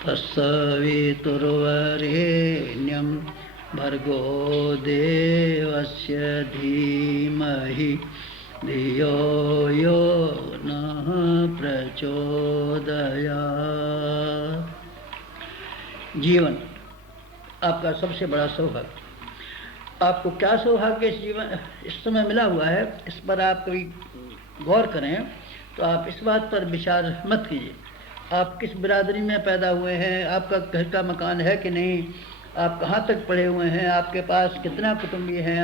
तत्सवितुर्वरेण्यं भर्गो देवस्य धीमहि धियो यो नः प्रचोदयात्। जीवन आपका सबसे बड़ा सौभाग्य। आपको क्या सौभाग्य इस समय मिला हुआ है, इस पर आप कभी गौर करें तो आप इस बात पर विचार मत कीजिए। आप किस बिरादरी में पैदा हुए हैं, आपका घर का मकान है कि नहीं, आप कहाँ तक पढ़े हुए हैं, आपके पास कितना कुटुंबी हैं,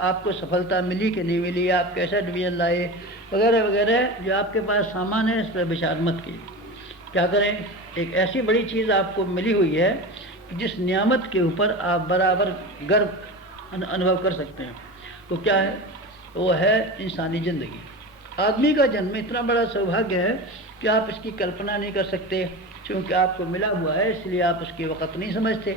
आपको सफलता मिली कि नहीं मिली, आप कैसा डिवीज़न लाए, वगैरह वगैरह जो आपके पास सामान है, इस पर विचार मत कीजिए। क्या करें, एक ऐसी बड़ी चीज़ आपको मिली हुई है जिस नियामत के ऊपर आप बराबर गर्व अनुभव कर सकते हैं। तो क्या है, वो है इंसानी ज़िंदगी। आदमी का जन्म इतना बड़ा सौभाग्य है कि आप इसकी कल्पना नहीं कर सकते। क्योंकि आपको मिला हुआ है इसलिए आप उसकी वक़्त नहीं समझते।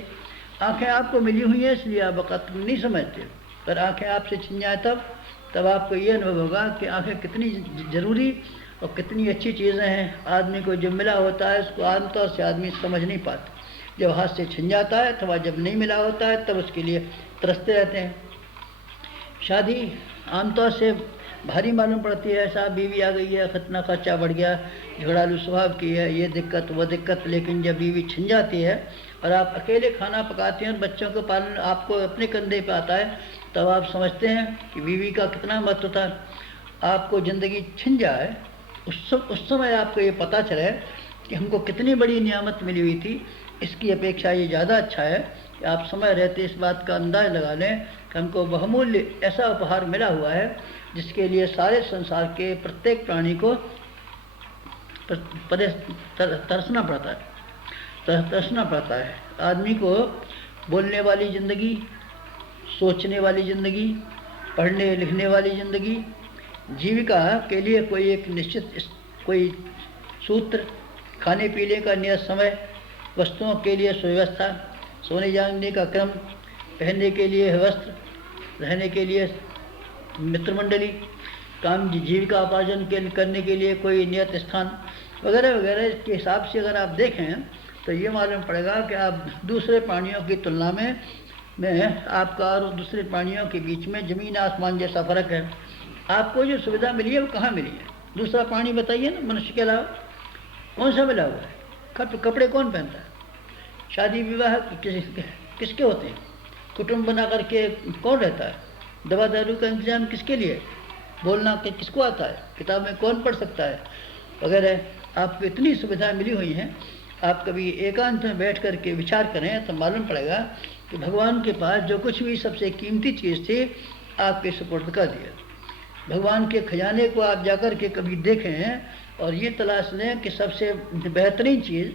आँखें आपको मिली हुई हैं इसलिए आप वक़्त नहीं समझते। पर आँखें आपसे छिन जाए तब आपको ये अनुभव होगा कि आँखें कितनी ज़रूरी और कितनी अच्छी चीज़ें हैं। आदमी को जो मिला होता है उसको आमतौर से आदमी समझ नहीं पाता। जब हाथ से छिन जाता है अथवा जब नहीं मिला होता है तब उसके लिए तरसते रहते हैं। शादी आमतौर से भारी मालूम पड़ती है, ऐसा बीवी आ गई है, कितना खर्चा बढ़ गया, झगड़ालू स्वभाव की है, ये दिक्कत वो दिक्कत। लेकिन जब बीवी छिन जाती है और आप अकेले खाना पकाते हैं, बच्चों को पालन आपको अपने कंधे पे आता है, तब आप समझते हैं कि बीवी का कितना महत्व था। आपको ज़िंदगी छिन जाए उस समय आपको ये पता चले कि हमको कितनी बड़ी नियामत मिली हुई थी। इसकी अपेक्षा ये ज़्यादा अच्छा है कि आप समय रहते इस बात का अंदाज़ लगा लें कि हमको बहुमूल्य ऐसा उपहार मिला हुआ है जिसके लिए सारे संसार के प्रत्येक प्राणी को तरसना पड़ता है। आदमी को बोलने वाली ज़िंदगी, सोचने वाली ज़िंदगी, पढ़ने लिखने वाली ज़िंदगी, जीविका के लिए कोई एक निश्चित कोई सूत्र, खाने पीने का नियत समय, वस्तुओं के लिए सुव्यवस्था, सोने जागने का क्रम, पहनने के लिए वस्त्र, रहने के लिए मित्रमंडली, काम जीविका उपार्जन करने के लिए कोई नियत स्थान, वगैरह वगैरह के हिसाब से अगर आप देखें तो ये मालूम पड़ेगा कि आप दूसरे प्राणियों की तुलना में आपका और दूसरे प्राणियों के बीच में ज़मीन आसमान जैसा फ़र्क है। आपको जो सुविधा मिली है वो कहाँ मिली है? दूसरा प्राणी बताइए ना, मनुष्य के अलावा कौन सा मिला हुआ है? कपड़े कौन पहनता है? शादी विवाह किसके होते हैं? कुटुंब बना करके कौन रहता है? दवा दारू का इंतजाम किसके लिए? बोलना किसको आता है? किताब में कौन पढ़ सकता है? वगैरह आपको इतनी सुविधाएं मिली हुई हैं। आप कभी एकांत में बैठ कर के विचार करें तो मालूम पड़ेगा कि भगवान के पास जो कुछ भी सबसे कीमती चीज़ थी आपके सुपुर्द कर दिया। भगवान के खजाने को आप जाकर के कभी देखें और ये तलाश लें कि सबसे बेहतरीन चीज़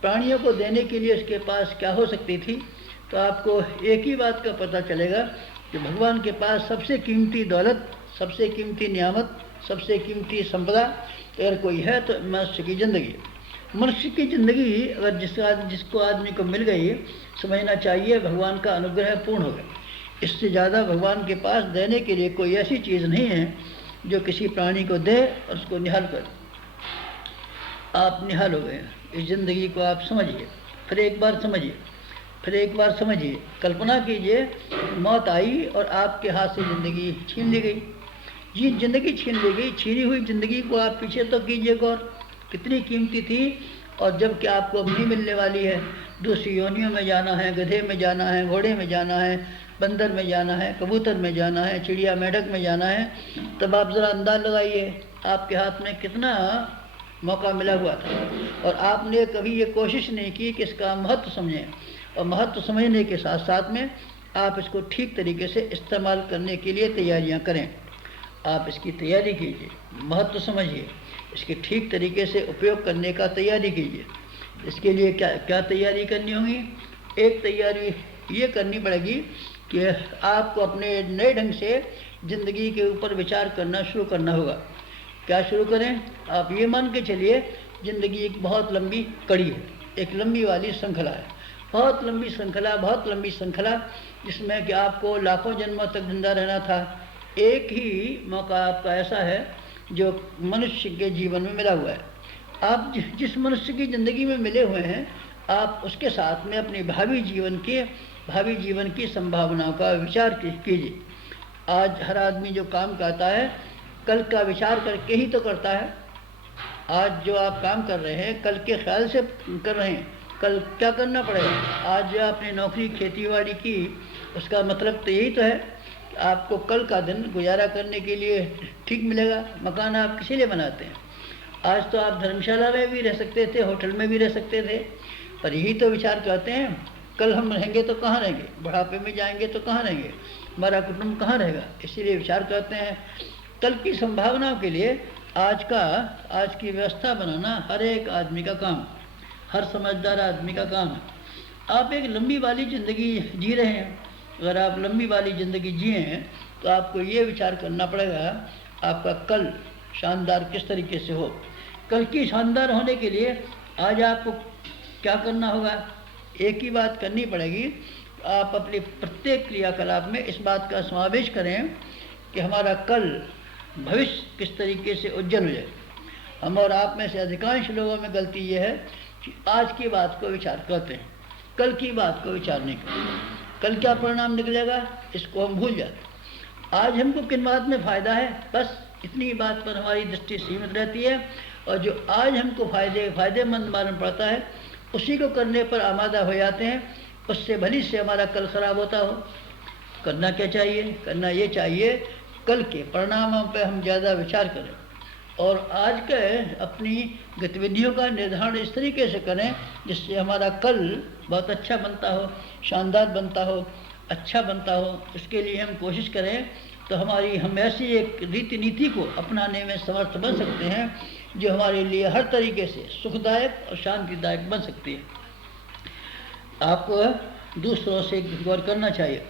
प्राणियों को देने के लिए उसके पास क्या हो सकती थी, तो आपको एक ही बात का पता चलेगा कि भगवान के पास सबसे कीमती दौलत, सबसे कीमती नियामत, सबसे कीमती संपदा अगर कोई है तो मनुष्य की ज़िंदगी। मनुष्य की ज़िंदगी अगर जिसको आदमी को मिल गई, समझना चाहिए भगवान का अनुग्रह पूर्ण हो गया। इससे ज़्यादा भगवान के पास देने के लिए कोई ऐसी चीज़ नहीं है जो किसी प्राणी को दे और उसको निहाल कर। आप निहाल हो गए। इस ज़िंदगी को आप समझिए, फिर एक बार समझिए, कल्पना कीजिए मौत आई और आपके हाथ से ज़िंदगी छीन ली गई। ये ज़िंदगी छीन ली गई। छीनी हुई ज़िंदगी को आप पीछे तो कीजिए गौर, कितनी कीमती थी और जब कि आपको अब नहीं मिलने वाली है। दूसरी योनियों में जाना है, गधे में जाना है, घोड़े में जाना है, बंदर में जाना है, कबूतर में जाना है, चिड़िया मेढक में जाना है। तब आप ज़रा अंदाज़ लगाइए आपके हाथ में कितना मौका मिला हुआ था और आपने कभी ये कोशिश नहीं की कि इसका महत्व समझें। और महत्व समझने के साथ साथ में आप इसको ठीक तरीके से इस्तेमाल करने के लिए तैयारियां करें। आप इसकी तैयारी कीजिए, महत्व समझिए, इसके ठीक तरीके से उपयोग करने का तैयारी कीजिए। इसके लिए क्या तैयारी करनी होगी? एक तैयारी ये करनी पड़ेगी कि आपको अपने नए ढंग से ज़िंदगी के ऊपर विचार करना शुरू करना होगा। क्या शुरू करें? आप ये मान के चलिए ज़िंदगी एक बहुत लंबी कड़ी है, एक लंबी वाली श्रृंखला है, बहुत लंबी श्रृंखला जिसमें कि आपको लाखों जन्मों तक जिंदा रहना था। एक ही मौका आपका ऐसा है जो मनुष्य के जीवन में मिला हुआ है। आप जिस मनुष्य की ज़िंदगी में मिले हुए हैं, आप उसके साथ में अपने भावी जीवन की संभावनाओं का विचार कीजिए। आज हर आदमी जो काम करता है, कल का विचार करके ही तो करता है। आज जो आप काम कर रहे हैं, कल के ख्याल से कर रहे हैं, कल क्या करना पड़ेगा। आज जो आपने नौकरी खेतीबाड़ी की, उसका मतलब तो यही तो है कि आपको कल का दिन गुजारा करने के लिए ठीक मिलेगा। मकान आप किसी लिए बनाते हैं? आज तो आप धर्मशाला में भी रह सकते थे, होटल में भी रह सकते थे, पर यही तो विचार करते हैं, कल हम रहेंगे तो कहाँ रहेंगे, बुढ़ापे में जाएंगे तो कहाँ रहेंगे, हमारा कुटुंब कहाँ रहेगा। इसीलिए विचार करते हैं। कल की संभावनाओं के लिए आज की व्यवस्था बनाना हर एक आदमी का काम, हर समझदार आदमी का काम है। आप एक लंबी वाली ज़िंदगी जी रहे हैं। अगर आप लंबी वाली ज़िंदगी जिए हैं तो आपको ये विचार करना पड़ेगा आपका कल शानदार किस तरीके से हो। कल की शानदार होने के लिए आज आपको क्या करना होगा? एक ही बात करनी पड़ेगी। आप अपने प्रत्येक क्रियाकलाप में इस बात का समावेश करें कि हमारा कल भविष्य किस तरीके से उज्जवल हो जाए। हम और आप में से अधिकांश लोगों में गलती यह है कि आज की बात को विचार करते हैं, कल की बात को विचार नहीं करते। कल क्या परिणाम निकलेगा इसको हम भूल जाते हैं। आज हमको किन बात में फ़ायदा है, बस इतनी बात पर हमारी दृष्टि सीमित रहती है, और जो आज हमको फ़ायदेमंद मालूम पड़ता है उसी को करने पर आमादा हो जाते हैं। उससे भली से हमारा कल ख़राब होता हो। करना क्या चाहिए? करना ये चाहिए कल के परिणामों पर हम ज़्यादा विचार करें, और आज के अपनी गतिविधियों का निर्धारण इस तरीके से करें जिससे हमारा कल बहुत अच्छा बनता हो, शानदार बनता हो, अच्छा बनता हो। इसके लिए हम कोशिश करें तो हम ऐसी एक रीति नीति को अपनाने में समर्थ बन सकते हैं जो हमारे लिए हर तरीके से सुखदायक और शांतिदायक बन सकती है। आपको दूसरों से गौर करना चाहिए।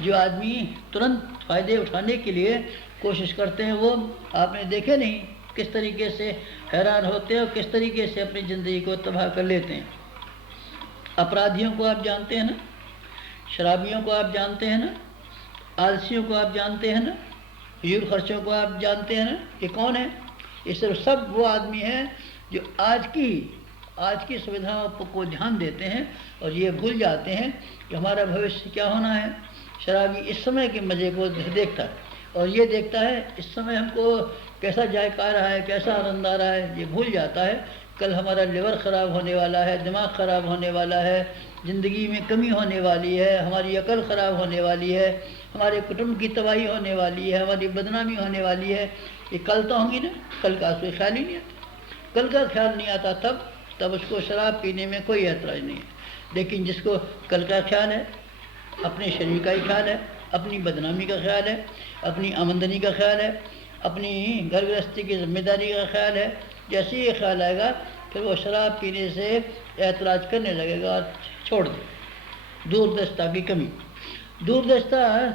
जो आदमी तुरंत फ़ायदे उठाने के लिए कोशिश करते हैं वो आपने देखे नहीं किस तरीके से हैरान होते हैं और किस तरीके से अपनी ज़िंदगी को तबाह कर लेते हैं। अपराधियों को आप जानते हैं ना, शराबियों को आप जानते हैं ना, आलसियों को आप जानते हैं ना, फिजूल खर्चों को आप जानते हैं ना। ये कौन है? ये सिर्फ सब वो आदमी हैं जो आज की सुविधाओं को ध्यान देते हैं और ये भूल जाते हैं कि हमारा भविष्य क्या होना है। शराबी इस समय के मज़े को देखता है और ये देखता है इस समय हमको कैसा जायका आ रहा है, कैसा आनंद आ रहा है, ये भूल जाता है कल हमारा लिवर ख़राब होने वाला है, दिमाग ख़राब होने वाला है, ज़िंदगी में कमी होने वाली है, हमारी अकल ख़राब होने वाली है, हमारे कुटुंब की तबाही होने वाली है, हमारी बदनामी होने वाली है। ये कल तो होंगी ना, कल का कोई ख्याल ही नहीं आता। कल का ख्याल नहीं आता तब उसको शराब पीने में कोई ऐतराज़ नहीं है। लेकिन जिसको कल का ख्याल है, अपने शरीर का ही ख्याल है, अपनी बदनामी का ख्याल है, अपनी आमदनी का ख्याल है, अपनी घर गृहस्थी की जिम्मेदारी का ख्याल है, जैसे ये ख्याल आएगा फिर वो शराब पीने से ऐतराज़ करने लगेगा और छोड़ दे। दूरदर्शिता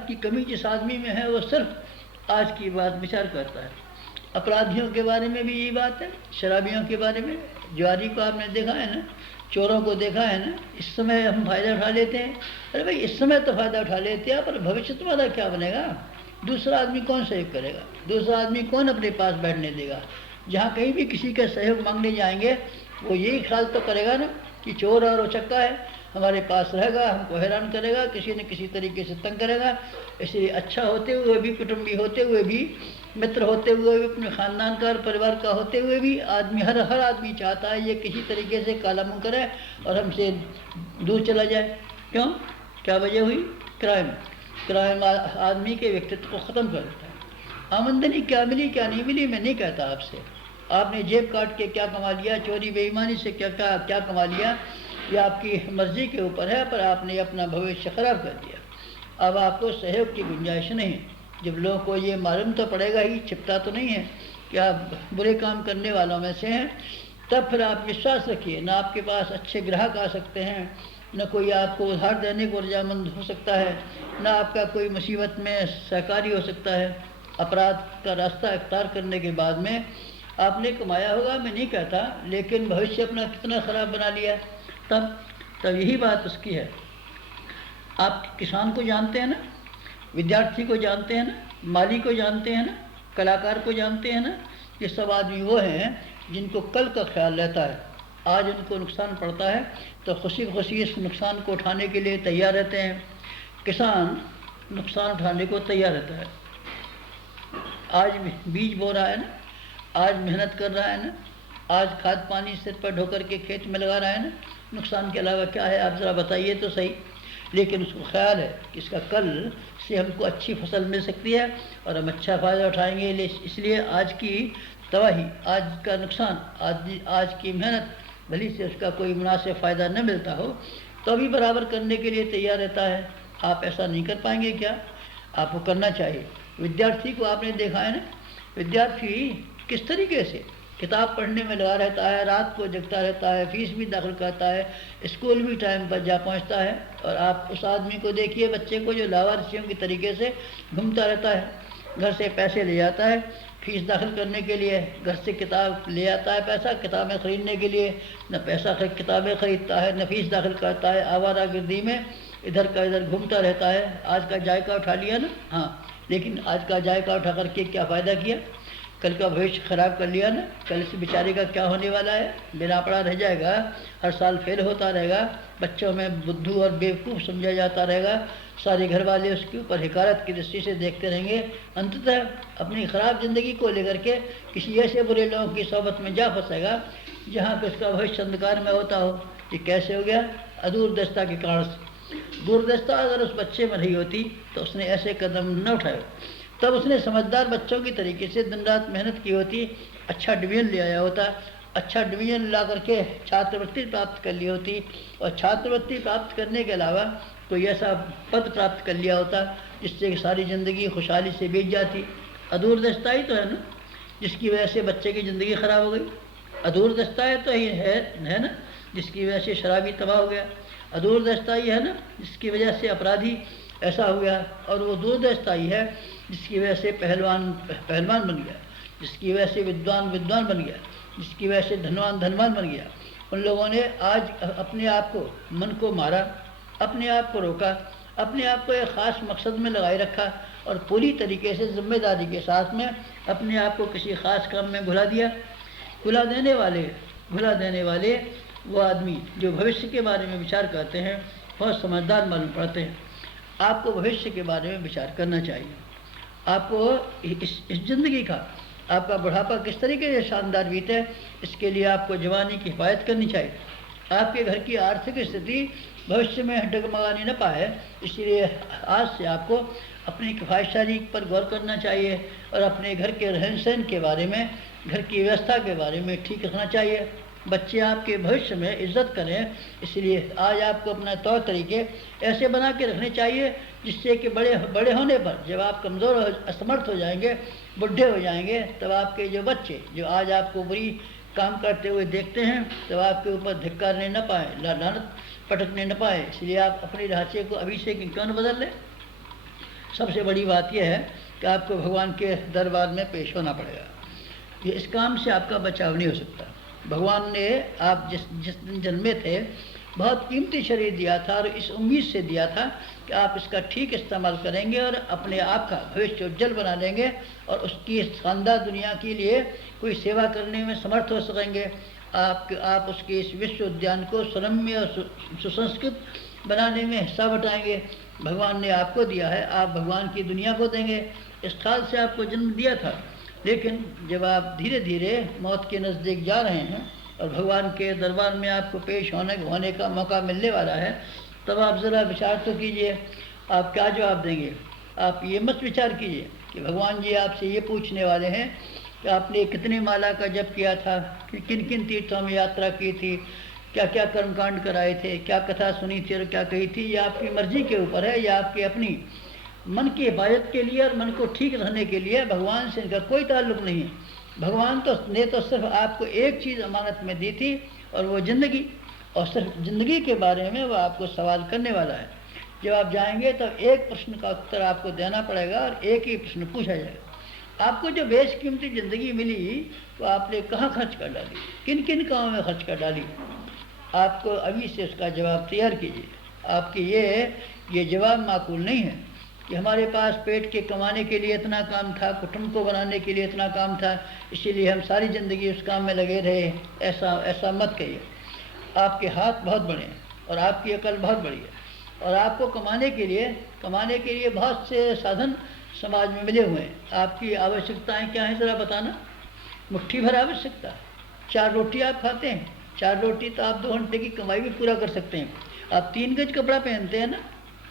की कमी जिस आदमी में है वो सिर्फ आज की बात विचार करता है। अपराधियों के बारे में भी यही बात है, शराबियों के बारे में, जुआरी को आपने देखा है ना, चोरों को देखा है ना। इस समय हम फ़ायदा उठा लेते हैं। अरे भाई इस समय तो फ़ायदा उठा लेते हैं, पर भविष्य तुम्हारा क्या बनेगा? दूसरा आदमी कौन सहयोग करेगा? दूसरा आदमी कौन अपने पास बैठने देगा? जहाँ कहीं भी किसी का सहयोग मांगने जाएंगे वो यही ख्याल तो करेगा ना कि चोर और उचक्का है, हमारे पास रहेगा, हमको हैरान करेगा, किसी न किसी तरीके से तंग करेगा। इसलिए अच्छा होते हुए भी, कुटुंबी होते हुए भी, मित्र होते हुए भी, अपने ख़ानदान का और परिवार का होते हुए भी आदमी हर आदमी चाहता है ये किसी तरीके से काला मुँह करे और हमसे दूर चला जाए। क्यों? क्या वजह हुई? क्राइम आदमी के व्यक्तित्व को ख़त्म कर देता है। आमदनी क्या मिली क्या नहीं मिली मैं नहीं कहता आपसे, आपने जेब काट के क्या कमा लिया, चोरी बेईमानी से क्या कमा लिया, ये आपकी मर्ज़ी के ऊपर है, पर आपने अपना भविष्य ख़राब कर दिया। अब आपको सहयोग की गुंजाइश नहीं। जब लोगों को ये मालूम तो पड़ेगा ही, छिपता तो नहीं है कि आप बुरे काम करने वालों में से हैं, तब फिर आप विश्वास रखिए, ना आपके पास अच्छे ग्राहक आ सकते हैं, न कोई आपको उधार देने को रजामंद हो सकता है, ना आपका कोई मुसीबत में सहकारी हो सकता है। अपराध का रास्ता इख्तियार करने के बाद में आपने कमाया होगा मैं नहीं कहता, लेकिन भविष्य अपना कितना ख़राब बना लिया। तब यही बात उसकी है। आप किसान को जानते हैं ना, विद्यार्थी को जानते हैं ना, माली को जानते हैं ना, कलाकार को जानते हैं ना। ये सब आदमी वो हैं जिनको कल का ख्याल रहता है, आज उनको नुकसान पड़ता है तो खुशी खुशी इस नुकसान को उठाने के लिए तैयार रहते हैं। किसान नुकसान उठाने को तैयार रहता है। आज बीज बो रहा है ना, आज मेहनत कर रहा है ना, आज खाद पानी सिर पर ढोकर के खेत में लगा रहा है ना, नुकसान के अलावा क्या है आप ज़रा बताइए तो सही। लेकिन उसको ख्याल है कि इसका कल से हमको अच्छी फसल मिल सकती है और हम अच्छा फ़ायदा उठाएंगे। इसलिए आज की तबाही, आज का नुकसान, आज की मेहनत भली से उसका कोई मुनासिब फ़ायदा न मिलता हो तो भी बराबर करने के लिए तैयार रहता है। आप ऐसा नहीं कर पाएंगे क्या? आपको करना चाहिए। विद्यार्थी को आपने देखा है ना, विद्यार्थी किस तरीके से किताब पढ़ने में लगा रहता है, रात को जगता रहता है, फीस भी दाखिल करता है, स्कूल भी टाइम पर जा पहुंचता है। और आप उस आदमी को देखिए, बच्चे को, जो लावारिसियों की तरीके से घूमता रहता है, घर से पैसे ले जाता है फीस दाखिल करने के लिए, घर से किताब ले आता है पैसा किताबें ख़रीदने के लिए, न पैसा किताबें ख़रीदता है न फीस दाखिल करता है, आवारागर्दी में इधर का इधर घूमता रहता है। आज का जायका उठा लिया ना, हाँ, लेकिन आज का जायका उठा करके क्या फ़ायदा किया? कल का भविष्य ख़राब कर लिया ना। कल इस बेचारे का क्या होने वाला है? बिना पढ़ा रह जाएगा, हर साल फेल होता रहेगा, बच्चों में बुद्धू और बेवकूफ़ समझा जाता रहेगा, सारे घर वाले उसके ऊपर हिकारत की दृष्टि से देखते रहेंगे। अंततः अपनी ख़राब ज़िंदगी को लेकर के किसी ऐसे बुरे लोगों की सोबत में जा फंसेगा जहाँ पर उसका भविष्य अंधकार में होता हो। ये कैसे हो गया? अदूरदस्ता के कारण से। दूरदस्ता अगर उस बच्चे में रही होती तो उसने ऐसे कदम न उठाए, तब उसने समझदार बच्चों की तरीके से दिन रात मेहनत की होती, अच्छा डिवीज़न ले आया होता, अच्छा डिवीज़न ला करके छात्रवृत्ति प्राप्त कर ली होती, और छात्रवृत्ति प्राप्त करने के अलावा कोई ऐसा पद प्राप्त कर लिया होता जिससे कि सारी ज़िंदगी खुशहाली से बीत जाती। अदूरदस्ता ही तो है ना जिसकी वजह से बच्चे की ज़िंदगी ख़राब हो गई। अदूरदस्ता है तो ही है ना जिसकी वजह से शराबी तबाह हो गया। अदूरदस्ता ही है ना जिसकी वजह से अपराधी ऐसा हो गया। और वो दूरदस्ता ही है जिसकी वजह से पहलवान पहलवान बन गया, जिसकी वजह से विद्वान विद्वान बन गया, जिसकी वजह से धनवान धनवान बन गया। उन लोगों ने आज अपने आप को, मन को मारा, अपने आप को रोका, अपने आप को एक ख़ास मकसद में लगाए रखा और पूरी तरीके से जिम्मेदारी के साथ में अपने आप को किसी ख़ास काम में घुला दिया। घुला देने वाले वो आदमी जो भविष्य के बारे में विचार करते हैं बहुत समझदार मालूम पड़ते हैं। आपको भविष्य के बारे में विचार करना चाहिए। आपको इस ज़िंदगी का, आपका बुढ़ापा किस तरीके से शानदार बीते, इसके लिए आपको जवानी की हिफाजत करनी चाहिए। आपके घर की आर्थिक स्थिति भविष्य में डगमगाने न पाए, इसलिए आज से आपको अपनी किफ़ायतशारी पर गौर करना चाहिए और अपने घर के रहन सहन के बारे में, घर की व्यवस्था के बारे में ठीक रखना चाहिए। बच्चे आपके भविष्य में इज्जत करें, इसलिए आज आपको अपना तौर तरीके ऐसे बना के रखने चाहिए जिससे कि बड़े होने पर जब आप कमज़ोर असमर्थ हो जाएंगे, बुढ़े हो जाएंगे, तब आपके जो बच्चे जो आज आपको बुरी काम करते हुए देखते हैं तब आपके ऊपर धिक्कारने न पाएँ, लानत पटकने न पाए। इसलिए आप अपने ढांचे को अभी से क्यों न बदल लें। सबसे बड़ी बात यह है कि आपको भगवान के दरबार में पेश होना पड़ेगा। ये इस काम से आपका बचाव नहीं हो सकता। भगवान ने आप जिस दिन जन्मे थे बहुत कीमती शरीर दिया था और इस उम्मीद से दिया था कि आप इसका ठीक इस्तेमाल करेंगे और अपने आप का भविष्य उज्जवल बना लेंगे और उसकी शानदार दुनिया के लिए कोई सेवा करने में समर्थ हो सकेंगे। आप उसके इस विश्व उद्यान को सुरम्य और सुसंस्कृत बनाने में हिस्सा बटाएंगे। भगवान ने आपको दिया है, आप भगवान की दुनिया को देंगे। इस ख्याल से आपको जन्म दिया था, लेकिन जब आप धीरे धीरे मौत के नज़दीक जा रहे हैं और भगवान के दरबार में आपको पेश होने का मौका मिलने वाला है, तब आप ज़रा विचार तो कीजिए आप क्या जवाब देंगे। आप ये मत विचार कीजिए कि भगवान जी आपसे ये पूछने वाले हैं कि आपने कितने माला का जप किया था, कि किन किन तीर्थों में यात्रा की थी, क्या क्या कर्मकांड कराए थे, क्या कथा सुनी थी और क्या कही थी। यह आपकी मर्ज़ी के ऊपर है, या आपकी अपनी मन की हिफाजत के लिए और मन को ठीक रहने के लिए। भगवान से इनका कोई ताल्लुक़ नहीं है। भगवान ने तो सिर्फ आपको एक चीज़ अमानत में दी थी और वो ज़िंदगी, और सिर्फ ज़िंदगी के बारे में वो आपको सवाल करने वाला है। जब आप जाएंगे तो एक प्रश्न का उत्तर आपको देना पड़ेगा और एक ही प्रश्न पूछा जाएगा। आपको जो बेशकीमती ज़िंदगी मिली तो आपने कहाँ खर्च कर डाली, किन किन कामों में खर्च कर डाली। आपको अभी से उसका जवाब तैयार कीजिए। आपके ये जवाब माकूल नहीं है कि हमारे पास पेट के कमाने के लिए इतना काम था, कुटुंब को बनाने के लिए इतना काम था, इसीलिए हम सारी ज़िंदगी उस काम में लगे रहे। ऐसा ऐसा मत कहिए। आपके हाथ बहुत बड़े हैं और आपकी अकल बहुत बड़ी है, और आपको कमाने के लिए बहुत से साधन समाज में मिले हुए हैं। आपकी आवश्यकताएं क्या हैं ज़रा बताना। मुट्ठी भर आवश्यकता। 4 रोटी आप खाते हैं, 4 रोटी तो आप 2 घंटे की कमाई भी पूरा कर सकते हैं। आप 3 गज कपड़ा पहनते हैं ना,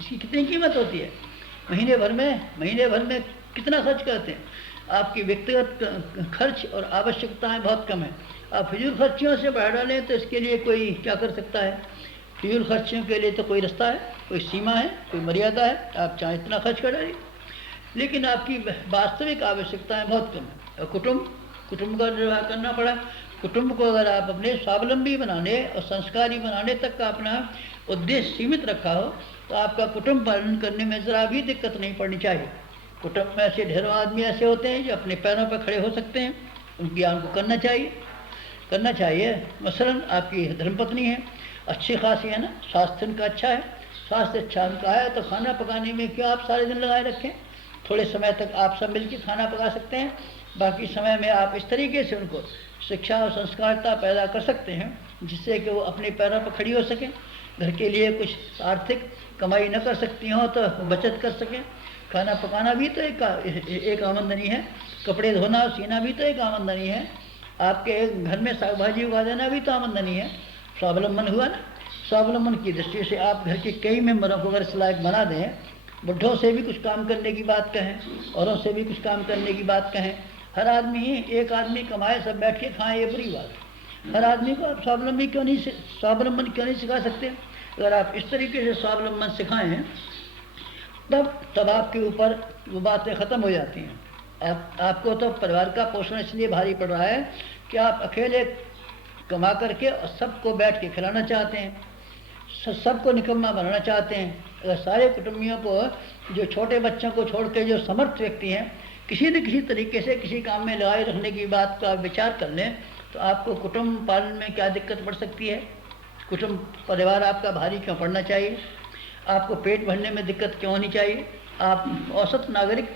इसकी कितनी कीमत होती है। महीने भर में कितना खर्च करते हैं। आपकी व्यक्तिगत खर्च और आवश्यकताएं बहुत कम है। आप फिजूल खर्चियों से बढ़ा डालें तो इसके लिए कोई क्या कर सकता है। फिजूल खर्चियों के लिए तो कोई रास्ता है, कोई सीमा है, कोई मर्यादा है। आप चाहे इतना खर्च कर डालिए, लेकिन आपकी वास्तविक आवश्यकताएं बहुत कम है। और कुटुंब का निर्वाह करना पड़ा। कुटुंब को अगर आप अपने स्वावलंबी बनाने और संस्कारी बनाने तक का अपना उद्देश्य सीमित रखा हो तो आपका कुटुंब पालन करने में ज़रा भी दिक्कत नहीं पड़नी चाहिए। कुटुंब में ऐसे ढेरों आदमी ऐसे होते हैं जो अपने पैरों पर खड़े हो सकते हैं, उन ज्ञान को करना चाहिए। मसलन आपकी धर्मपत्नी है, अच्छी खासी है ना, स्वास्थ्य उनका अच्छा है, स्वास्थ्य अच्छा उनका है तो खाना पकाने में क्यों आप सारे दिन लगाए रखें। थोड़े समय तक आप सब मिलकर खाना पका सकते हैं, बाकी समय में आप इस तरीके से उनको शिक्षा और संस्कारता पैदा कर सकते हैं जिससे कि वो अपने पैरों पर खड़ी हो सकें। घर के लिए कुछ आर्थिक कमाई न कर सकती हों तो बचत कर सकें। खाना पकाना भी तो एक आमदनी है, कपड़े धोना और सीना भी तो एक आमदनी है, आपके घर में साग भाजी उगा देना भी तो आमदनी है। स्वावलंबन हुआ ना। स्वावलंबन की दृष्टि से आप घर के कई मेंबरों को अगर इस लायक बना दें, बुढ़ों से भी कुछ काम करने की बात कहें, औरों से भी कुछ काम करने की बात कहें। हर आदमी एक आदमी कमाए सब बैठ के खाएं, ये बुरी बात है। हर आदमी को आप स्वावलंबन क्यों नहीं सिखा सकते। अगर आप इस तरीके से स्वावलंबन सिखाएं तब आपके ऊपर वो बातें ख़त्म हो जाती हैं। आपको तो परिवार का पोषण इसलिए भारी पड़ रहा है कि आप अकेले कमा करके और सबको बैठ के खिलाना चाहते हैं, सबको निकम्मा बनाना चाहते हैं। अगर सारे कुटुंबियों को, जो छोटे बच्चों को छोड़ के जो समर्थ व्यक्ति हैं, किसी न किसी तरीके से किसी काम में लगाए रखने की बात का विचार कर लें तो आपको कुटुंब पालन में क्या दिक्कत पड़ सकती है। कुटुंब परिवार आपका भारी क्यों पड़ना चाहिए। आपको पेट भरने में दिक्कत क्यों होनी चाहिए। आप औसत नागरिक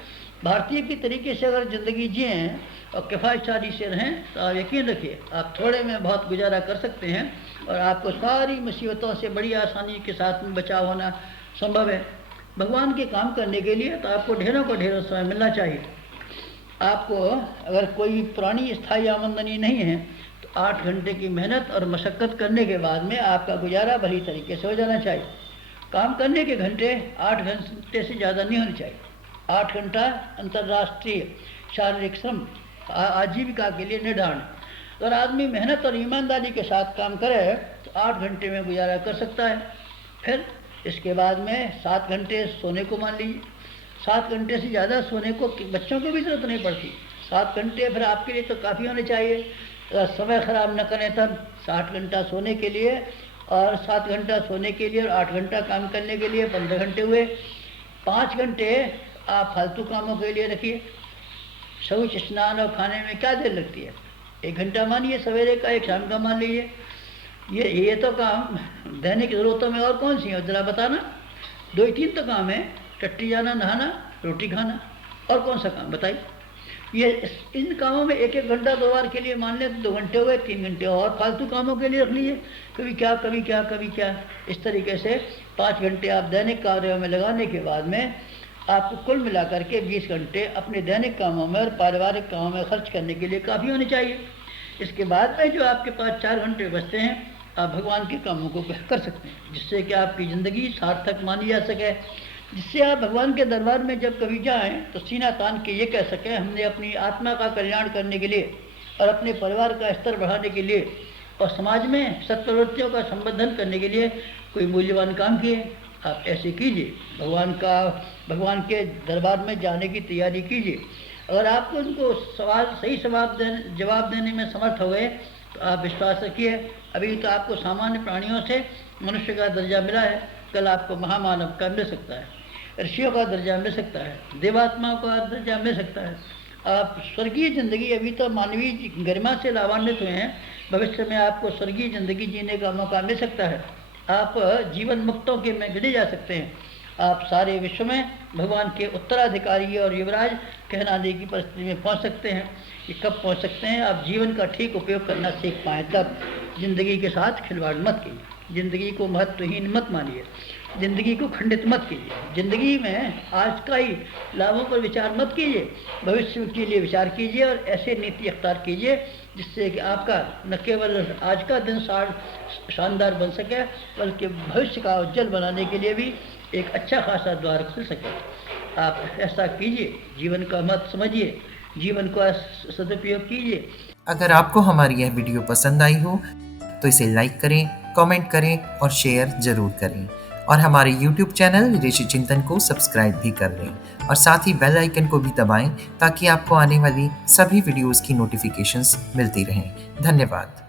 भारतीय की तरीके से अगर ज़िंदगी जिएँ और किफ़ायतशाली से रहें तो आप यकीन रखिए आप थोड़े में बहुत गुजारा कर सकते हैं और आपको सारी मुसीबतों से बड़ी आसानी के साथ में बचाव होना संभव है। भगवान के काम करने के लिए तो आपको ढेरों समय मिलना चाहिए। आपको अगर कोई पुरानी स्थायी आमदनी नहीं है तो 8 घंटे की मेहनत और मशक्क़त करने के बाद में आपका गुजारा भली तरीके से हो जाना चाहिए। काम करने के घंटे 8 घंटे से ज़्यादा नहीं होने चाहिए। 8 घंटा अंतर्राष्ट्रीय शारीरिक श्रम आजीविका के लिए निर्धारण। अगर आदमी मेहनत और ईमानदारी के साथ काम करे तो 8 घंटे में गुजारा कर सकता है। फिर इसके बाद में 7 घंटे सोने को मान लीजिए। 7 घंटे से ज़्यादा सोने को बच्चों को भी ज़रूरत नहीं पड़ती। 7 घंटे फिर आपके लिए तो काफ़ी होने चाहिए। अगर समय ख़राब न करें तब 60 घंटा सोने के लिए और 7 घंटा सोने के लिए और 8 घंटा काम करने के लिए 15 घंटे हुए। 5 घंटे आप फालतू कामों के लिए रखिए। शौच, स्नान और खाने में क्या देर लगती है। 1 घंटा मानिए सवेरे का, 1 शाम का मान लीजिए। ये तो काम दैनिक ज़रूरतों में और कौन सी है ज़रा बताना। 2 ही 3 तो काम है, टट्टी जाना, नहाना, रोटी खाना, और कौन सा काम बताइए। इन कामों में 1-1 घंटा 2 बार के लिए मान लें तो 2 घंटे हुए, 3 घंटे और फालतू कामों के लिए रख लीजिए। कभी क्या। इस तरीके से 5 घंटे आप दैनिक कार्यों में लगाने के बाद में आपको कुल मिलाकर के 20 घंटे अपने दैनिक कामों में और पारिवारिक कामों में खर्च करने के लिए काफ़ी होने चाहिए। इसके बाद में जो आपके पास 4 घंटे बचते हैं आप भगवान के कामों को कर सकते हैं, जिससे कि आपकी ज़िंदगी सार्थक मानी जा सके, जिससे आप भगवान के दरबार में जब कभी जाएं तो सीना तान के ये कह सकें हमने अपनी आत्मा का कल्याण करने के लिए और अपने परिवार का स्तर बढ़ाने के लिए और समाज में सत्प्रवृत्तियों का संवर्धन करने के लिए कोई मूल्यवान काम किए। आप ऐसे कीजिए, भगवान के दरबार में जाने की तैयारी कीजिए। अगर आपको उनको सही जवाब देने में समर्थ हो गए तो आप विश्वास रखिए अभी तो आपको सामान्य प्राणियों से मनुष्य का दर्जा मिला है, कल आपको महामानव का मिल सकता है, ऋषियों का दर्जा मिल सकता है, देवात्माओं का दर्जा मिल सकता है। आप स्वर्गीय ज़िंदगी, अभी तो मानवीय गरिमा से लाभान्वित हुए हैं, भविष्य में आपको स्वर्गीय ज़िंदगी जीने का मौका मिल सकता है। आप जीवन मुक्तों के में गिने जा सकते हैं। आप सारे विश्व में भगवान के उत्तराधिकारी और युवराज कहलाने की परिस्थिति में पहुंच सकते हैं। ये कब पहुंच सकते हैं? आप जीवन का ठीक उपयोग करना सीख पाएँ तब। ज़िंदगी के साथ खिलवाड़ मत कीजिए, ज़िंदगी को महत्वहीन मत मानिए, ज़िंदगी को खंडित मत कीजिए। ज़िंदगी में आज का ही लाभों पर विचार मत कीजिए, भविष्य के लिए विचार कीजिए और ऐसे नीति अख्तियार कीजिए जिससे कि आपका न केवल आज का दिन शानदार बन सके, बल्कि भविष्य का उज्जवल बनाने के लिए भी एक अच्छा खासा द्वार खुल सके। आप ऐसा कीजिए, जीवन का महत्व समझिए, जीवन का सदुपयोग कीजिए। अगर आपको हमारी यह वीडियो पसंद आई हो तो इसे लाइक करें, कमेंट करें और शेयर ज़रूर करें। और हमारे YouTube चैनल ऋषि चिंतन को सब्सक्राइब भी कर लें और साथ ही बेल आइकन को भी दबाएं ताकि आपको आने वाली सभी वीडियोस की नोटिफिकेशंस मिलती रहें। धन्यवाद।